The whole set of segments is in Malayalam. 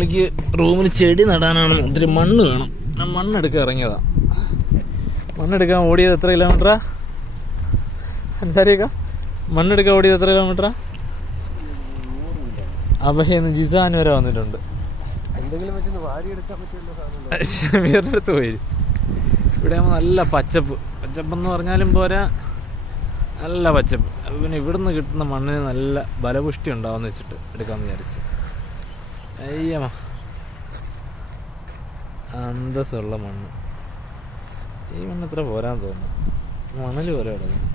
പുള്ളിക്ക് റൂമിൽ ചെടി നടാനാണ് ഒത്തിരി മണ്ണ് വേണം. ഞാൻ മണ്ണെടുക്കാൻ ഇറങ്ങിയതാ. മണ്ണെടുക്കാൻ ഓടിയത് എത്ര കിലോമീറ്ററാ? അൻസാരിയൊക്കെ? മണ്ണെടുക്കാൻ ഓടിയത് എത്ര കിലോമീറ്ററാ? അഭയെന്ന് ജിസാൻ വരെ വന്നിട്ടുണ്ട്. ഷമീറിന്റെ അടുത്ത് പോയി. ഇവിടെ ആകുമ്പോൾ നല്ല പച്ചപ്പ്. പച്ചപ്പെന്ന് പറഞ്ഞാലും പോരാ. നല്ല പച്ചപ്പ്. പിന്നെ ഇവിടുന്ന് കിട്ടുന്ന മണ്ണിന് നല്ല ബലപുഷ്ടി ഉണ്ടാവുമെന്ന് വെച്ചിട്ട് എടുക്കാമെന്ന് വിചാരിച്ചു. അയ്യമ്മ. അന്തസ്സുള്ള മണ്ണ്. ഈ മണ്ണ് ഇത്ര പോരാൻ തോന്നുന്നു. മണൽ പോലെ കിടക്കുന്നു.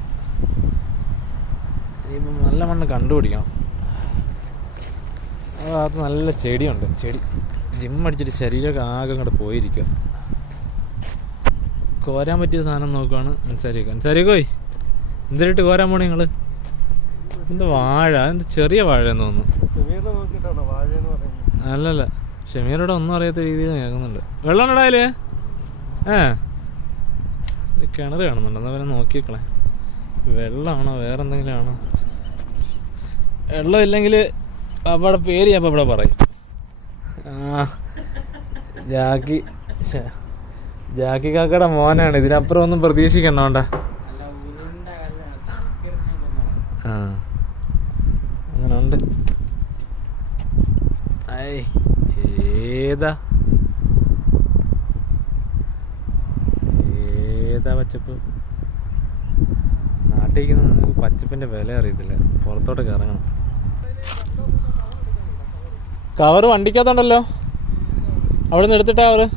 ഇനിയിപ്പം നല്ല മണ്ണ് കണ്ടുപിടിക്കണം. ആ ഭാഗത്ത് നല്ല ചെടിയുണ്ട്. ചെടി. ജിം അടിച്ചിട്ട് ശരീരമൊക്കെ ആകെ അങ്ങോട്ട് പോയിരിക്കുക കോരാൻ പറ്റിയ സാധനം നോക്കുവാണ് അൻസാരിയൊക്കെ. അൻസാരിക്കോയ് എന്തിട്ട് കോരാൻ പോണേ നിങ്ങൾ? എന്ത് വാഴ? എന്ത് ചെറിയ വാഴ എന്ന് തോന്നുന്നു ഷമീറിനെ നോക്കിയിട്ടാണോ വാഴ എന്ന് പറയുന്നത് അല്ലല്ല. ഷമീറോടെ ഒന്നും അറിയാത്ത രീതിയിൽ കേൾക്കുന്നുണ്ട്. വെള്ളം ഇടാൽ ഏ? കിണർ കാണുന്നുണ്ട്. എന്നാ പിന്നെ നോക്കിക്കളെ വെള്ളമാണോ? വേറെ എന്തെങ്കിലും ആണോ വെള്ളം ഇല്ലെങ്കിൽ അവിടെ പേര് ഞാൻ ഇവിടെ പറയും. ആ. ജാക്കി ജാക്കി കാക്കയുടെ മോനാണ്. ഇതിനപ്പുറം ഒന്നും പ്രതീക്ഷിക്കണ്ടോണ്ട ആ. അങ്ങനെ ഉണ്ട് ഐ ഏതാ? ഏതാ പച്ചപ്പ്? നാട്ടിൽ നമുക്ക് പച്ചപ്പിന്റെ വില അറിയത്തില്ല. പുറത്തോട്ട് ഇറങ്ങണം കവർ വണ്ടിക്കകത്തുണ്ടല്ലോ? അവിടെ നിന്ന് എടുത്തിട്ടാ കവറ്?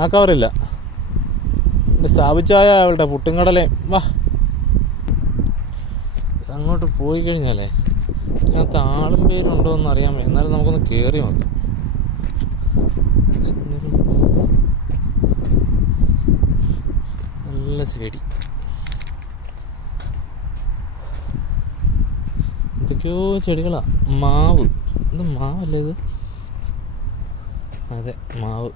ആ കവറില്ല. എന്റെ സ്ഥാപിച്ചായ അവളുടെ പുട്ടിങ്കടലേ വാ. അങ്ങോട്ട് പോയി കഴിഞ്ഞാലേ. അതിനകത്ത് ആളും പേരുണ്ടോ എന്ന് അറിയാൻ വയ്യ. എന്നാലും നമുക്കൊന്ന് കയറി നോക്കാം. നല്ല ചെടി. എന്തൊക്കെയോ ചെടികളാ. മാവ്. ഇത് മാവല്ലേ ഇത്? അതെ മാവ്.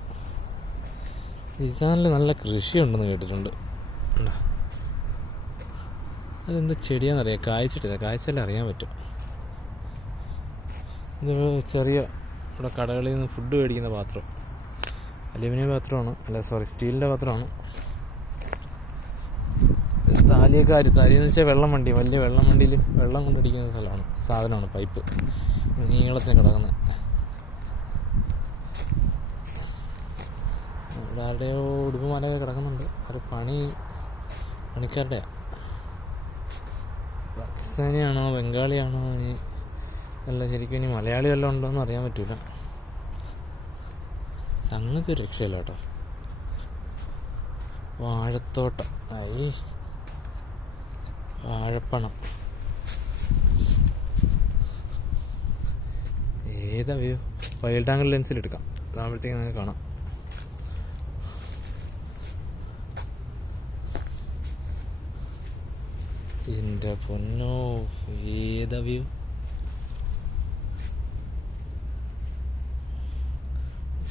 ഇസാനിൽ നല്ല കൃഷിയുണ്ടെന്ന് കേട്ടിട്ടുണ്ട്? അതെന്താ ചെടിയാണെന്നറിയാം കായ്ച്ചിട്ടില്ല. കായ്ച്ചാലേ അറിയാൻ പറ്റും. ഇത് ചെറിയ ഇവിടെ കടകളിൽ നിന്ന് ഫുഡ് മേടിക്കുന്ന പാത്രം. അലുമിനിയം പാത്രമാണ്. അല്ല സോറി സ്റ്റീലിന്റെ പാത്രമാണ്. താലിയക്കാർ താലി എന്ന് വെച്ചാൽ വെള്ളം വണ്ടി വലിയ വെള്ളം വണ്ടിയിൽ വെള്ളം കൊണ്ടടിക്കുന്ന സ്ഥലമാണ് സാധനമാണ് പൈപ്പ് നീളത്തിന് കിടക്കുന്നത്. ഇവിടെ ആരുടെയോ ഉടുപ്പ് മലയൊക്കെ കിടക്കുന്നുണ്ട്. അത് പണി പണിക്കാരുടെയാണ് പാകിസ്ഥാനിയാണോ ബംഗാളിയാണോ ഇനി അല്ല ശരിക്കും ഇനി മലയാളി വല്ലതും ഉണ്ടോ എന്ന് അറിയാൻ പറ്റൂല. സംഗതി ഒരു രക്ഷയില്ല കേട്ടോ. വാഴത്തോട്ടം. വാഴപ്പണം. ഏതാ വ്യൂ? വൈൽഡ് ആംഗിൾ ലെൻസിൽ എടുക്കാം. അതാകുമ്പോഴത്തേക്ക് നിങ്ങൾക്ക് കാണാം. എന്റെ പൊന്നോ ഏതാ വ്യൂ?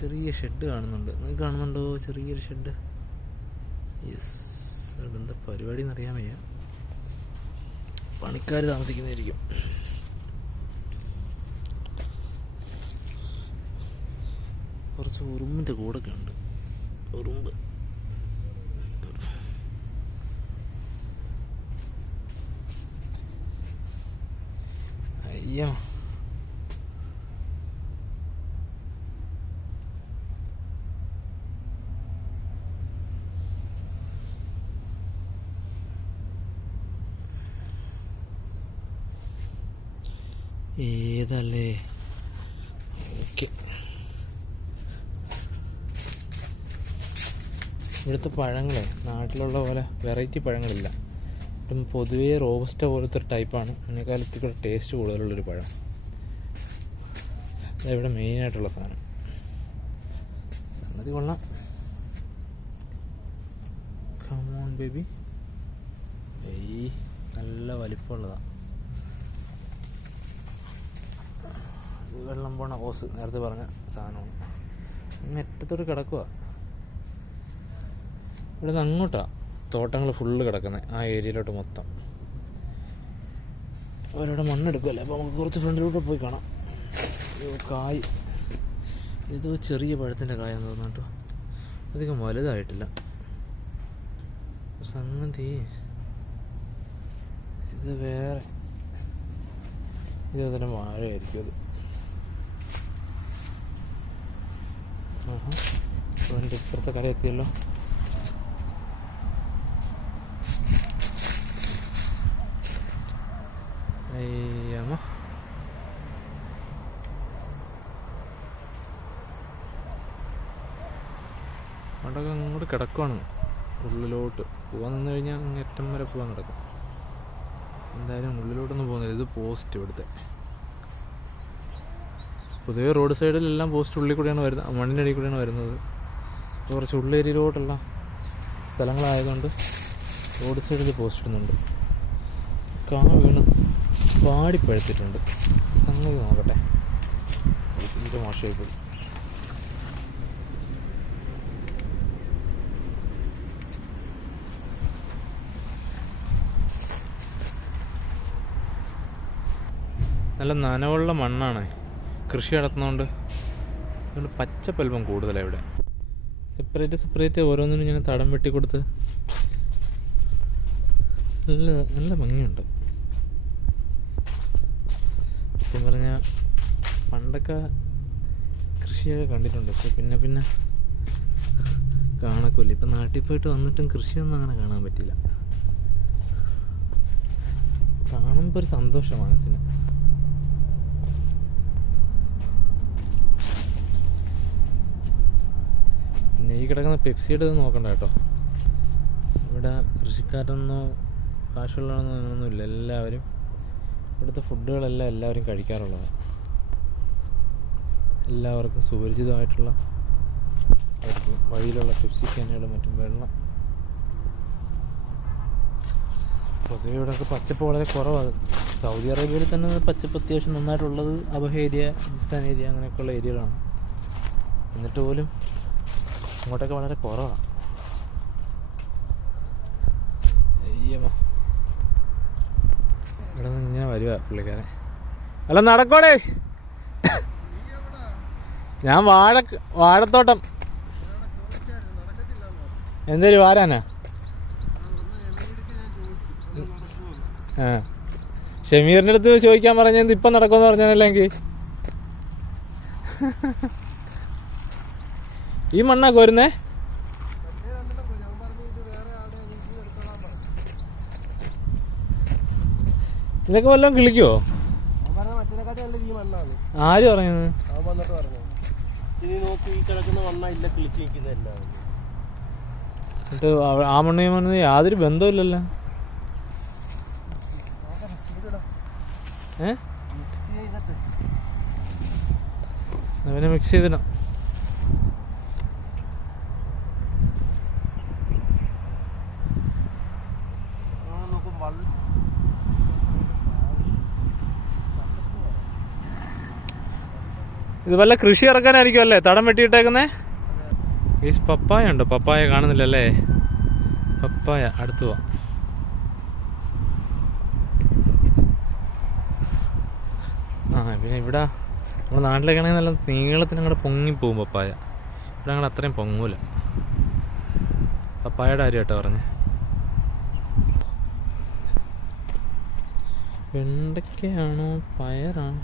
ചെറിയ ഷെഡ് കാണുന്നുണ്ട്. നിങ്ങൾക്ക് കാണുന്നുണ്ടോ ചെറിയൊരു ഷെഡ് യെസ് അതെന്താ പരിപാടി എന്നറിയാൻ വയ്യ. പണിക്കാർ താമസിക്കുന്നതായിരിക്കും. കുറച്ച് ഉറുമ്പിന്റെ കൂടൊക്കെ ഉണ്ട്. ഉറുമ്പ്. അയ്യോ. ഏതല്ലേ? ഓക്കെ. ഇവിടുത്തെ പഴങ്ങൾ നാട്ടിലുള്ള പോലെ വെറൈറ്റി പഴങ്ങളില്ല. ഇപ്പം പൊതുവേ റോബസ്റ്റ പോലത്തെ ഒരു ടൈപ്പാണ് അതിനേക്കാലത്ത് കൂടെ ടേസ്റ്റ് കൂടുതലുള്ളൊരു പഴം. ഇവിടെ മെയിനായിട്ടുള്ള സാധനം. സംഗതി കൊള്ളാം. കമോൺ ബേബി ഏയ് നല്ല വലിപ്പമുള്ളതാണ് വെള്ളം പോണ ഓസ് നേരത്തെ പറഞ്ഞ സാധനമാണ്. അങ്ങ് അറ്റത്തോട്ട് കിടക്കുക ഇവിടെ നിന്ന് അങ്ങോട്ടാണ് തോട്ടങ്ങൾ ഫുള്ള് കിടക്കുന്നത് ആ ഏരിയയിലോട്ട് മൊത്തം. അവരവിടെ മണ്ണെടുക്കുമല്ലേ അപ്പോൾ നമുക്ക് കുറച്ച് ഫ്രണ്ടിലോട്ട് പോയി കാണാം. കായ്. ഇത് ചെറിയ പഴത്തിന്റെ കായെന്ന് തോന്നുന്നു അധികം വലുതായിട്ടില്ല. സംഗതി ഇത് വേറെ. ഇത് അതിന് വാഴയായിരിക്കും അത്. എന്റെ ഇപ്പുറത്തെ കര എത്തിയല്ലോ അയ്യമ്മ അവിടെയൊക്കെ അങ്ങോട്ട് കിടക്കുവാണ്. ഉള്ളിലോട്ട്. പോകാൻ നിന്ന് കഴിഞ്ഞാൽ അങ്ങ് അറ്റം വരെ പോകാൻ കിടക്കും എന്തായാലും ഉള്ളിലോട്ടൊന്നും പോകുന്നില്ല. ഇത് പോസ്റ്റ് ഇവിടുത്തെ. പൊതുവെ റോഡ് സൈഡിലെല്ലാം പോസ്റ്റ് ഉള്ളിൽ കൂടെയാണ് വരുന്നത് മണ്ണിന്റെ അടിയിൽ കൂടെയാണ് വരുന്നത്. കുറച്ച് ഉള്ളേരിയയിലോട്ടുള്ള സ്ഥലങ്ങളായതുകൊണ്ട് റോഡ് സൈഡിൽ പോസ്റ്റ് ഇടുന്നുണ്ട്. കാ വീണ് പാടിപ്പഴുത്തിട്ടുണ്ട് സംഗതി നോക്കട്ടെ. ഇതിന്റെ മോശമായി പോയി. നല്ല നനവുള്ള മണ്ണാണ്. കൃഷി നടത്തുന്നതുകൊണ്ട് അതുകൊണ്ട് പച്ചപ്പൽപ്പം കൂടുതലാണ് ഇവിടെ. സെപ്പറേറ്റ് സെപ്പറേറ്റ് ഓരോന്നിനും ഞാൻ തടം വെട്ടി കൊടുത്ത് നല്ല നല്ല ഭംഗിയുണ്ട്. സത്യം പറഞ്ഞാൽ പണ്ടൊക്കെ കൃഷിയൊക്കെ കണ്ടിട്ടുണ്ട്. പക്ഷെ പിന്നെ പിന്നെ കാണക്കൂല ഇപ്പം നാട്ടിൽ പോയിട്ട് വന്നിട്ടും കൃഷിയൊന്നും അങ്ങനെ കാണാൻ പറ്റില്ല കാണുമ്പോൾ ഒരു സന്തോഷം മനസ്സിന്. പിന്നെ ഈ കിടക്കുന്ന പെപ്സിയുടെ ഇത് നോക്കണ്ട കേട്ടോ. ഇവിടെ കൃഷിക്കാരൊന്നോ കാശുള്ളതൊന്നും അങ്ങനൊന്നുമില്ല. എല്ലാവരും ഇവിടുത്തെ ഫുഡുകളെല്ലാം എല്ലാവരും കഴിക്കാറുള്ളതാണ് എല്ലാവർക്കും സുപരിചിതമായിട്ടുള്ള വഴിയിലുള്ള പെപ്സി ക്യാനുകളും മറ്റും വെള്ളം. പൊതുവെ ഇവിടെയൊക്കെ പച്ചപ്പ് വളരെ കുറവാണ് സൗദി അറേബ്യയിൽ തന്നെ പച്ചപ്പ് അത്യാവശ്യം നന്നായിട്ടുള്ളത് അബഹ ഏരിയ ജിസ്ഥാൻ ഏരിയ അങ്ങനെയൊക്കെയുള്ള ഏരിയകളാണ്. എന്നിട്ട് പോലും ഇങ്ങോട്ടൊക്കെ വളരെ കുറവാണ് അയ്യമ്മ. ഇവിടെ നിന്ന് ഇങ്ങനെ വരുക പുള്ളിക്കാരൻ. അല്ല നടക്കോടെ. ഞാൻ വാഴ വാഴത്തോട്ടം. എന്തേലും വാരാനാ? ആ. ഷമീറിന്റെ അടുത്ത് ചോദിക്കാൻ പറഞ്ഞത് ഇപ്പം നടക്കുമെന്ന് പറഞ്ഞാലല്ലെങ്കിൽ ഈ മണ്ണാ കോരുന്നേ? ഇതൊക്കെ വല്ലതും കിളിക്കുവോ മണ്ണാണ് ആര് എന്നിട്ട് ആ മണ്ണ് ഈ മണ്ണ് യാതൊരു ബന്ധമില്ലല്ലോ ഏ? പിന്നെ മിക്സ് ചെയ്തിടാം ആ, നോക്കും വള്ള ഇത് വല്ല കൃഷി ഇറക്കാനായിരിക്കും അല്ലേ? തടം വെട്ടിയിട്ടേക്കുന്നേ? ഈ പപ്പായ ഉണ്ടോ? പപ്പായ കാണുന്നില്ലല്ലേ? പപ്പായ അടുത്തു പോവാം. ആ പിന്നെ ഇവിടെ നമ്മുടെ നാട്ടിലേക്കാണെങ്കിൽ നല്ല നീളത്തിന് അങ്ങോട്ട് പൊങ്ങിപ്പോവും പപ്പായ. ഇവിടെ അങ്ങോട്ട് അത്രയും പൊങ്ങൂല. പപ്പായയുടെ കാര്യം കേട്ടോ പറഞ്ഞ്. വെണ്ടയ്ക്കയാണോ പയറാണോ.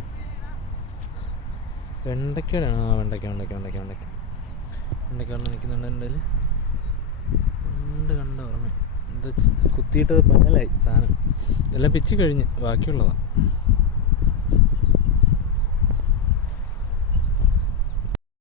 വെണ്ടയ്ക്കയുടെ ആ വെണ്ടയ്ക്ക വെണ്ടയ്ക്ക വെണ്ടയ്ക്ക വെണ്ടയ്ക്ക വെണ്ടയ്ക്ക കൊണ്ട് നിൽക്കുന്നുണ്ട് എന്റെ കണ്ട് കണ്ട ഓർമ്മ. എന്താ കുത്തിയിട്ട് പകലായി സാധനം. ഇതെല്ലാം പിച്ച് കഴിഞ്ഞ് ബാക്കിയുള്ളതാണ്